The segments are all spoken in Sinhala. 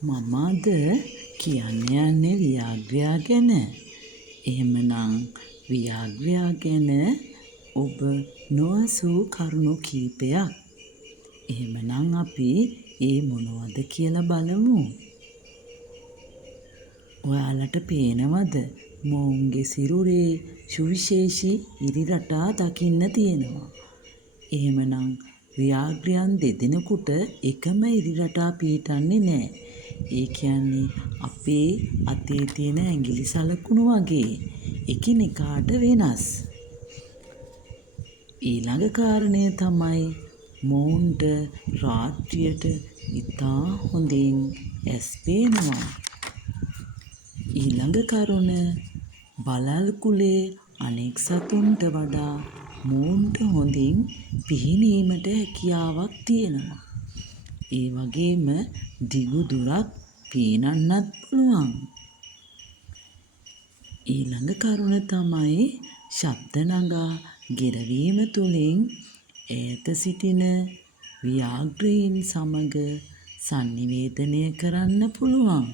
මම අද කියන්න යන්නේ ව්‍යාග්‍රයා ගැන. එහෙමනම් ව්‍යාග්‍රයා ගැන ඔබ නොඇසූ කරුණු කීපයක්. එහෙමනම් අපි ඒ මොනවද කියලා බලමු. ඔයාලට පේනවද මොවුන්ගේ සිරුරේ සුවිශේෂී ඉරි රටා දකින්න තියෙනවා. එහෙමනම් ව්‍යාග්‍රයන් දෙදෙනෙකුට එකම ඉරි රටා පිහිටන්නේ නැහැ. ඒ කියන්නේ අපේ අතේ තියෙන ඇඟිලි සලකුණු වගේ එකිනෙකාට වෙනස්. ඊළඟ කාරණය තමයි මොවුන්ට රාත්‍රියට ඉතා හොඳින් ඇස් පේනවා. ඊළඟ කරුණ බළල් කුලේ අනෙක් සතුන්ට වඩා මොවුන්ට හොඳින් පිහිනීමට හැකියාවක් තියෙනවා. ඒ වගේම දිගු දුරක් පීනන්නත් පුළුවන්. ඊළඟ කරුණ තමයි ශබ්ද නගා ගෙරවීම තුළින් ඈත සිටින ව්‍යාග්‍රයින් සමග සංනිවේදනය කරන්න පුළුවන්.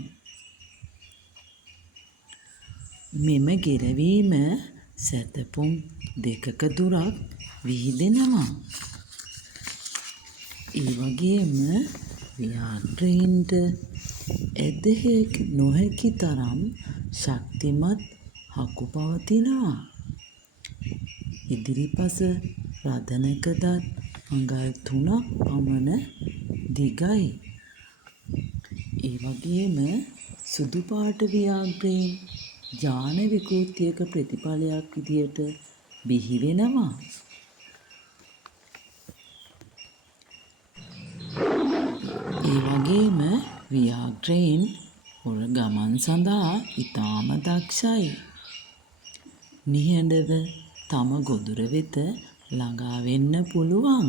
මෙම ගෙරවීම සැතපුම් දෙකක දුරක් විහිදෙනවා. ඒ වගේම ව්‍යාග්‍රයින්ට ඇදහිය නොහැකි තරම් ශක්තිමත් හකු පවතිනවා. ඉදිරිපස රදනක දත් අඟල් 3ක් පමණ දිගයි. ඒ වගේම සුදු පාට ව්‍යාග්‍රයින් ජාන විකෘතියක ප්‍රතිඵලයක් විදියට බිහි වෙනවා. ඒ වගේම ව්‍යාග්‍රයින් හොර ගමන් සඳහා ඉතාම දක්ෂයි. නිහඬව තම ගොදුර වෙත ළඟා වෙන්න පුළුවන්.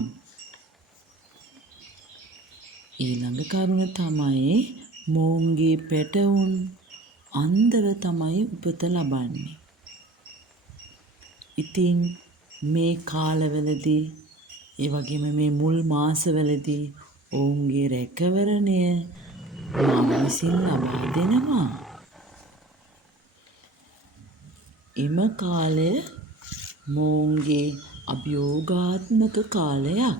ඊළඟ කරුණ තමයි මොවුන්ගේ පැටවුන් අන්ධව තමයි උපත ලබන්නේ. ඉතින් මේ කාලවලදී ඒ වගේම මේ මුල් මාසවලදී ඔවුන්ගේ රැකවරණය මම විසින් ලබා දෙනවා. එම කාලය මොවුන්ගේ අභියෝගාත්මක කාලයක්.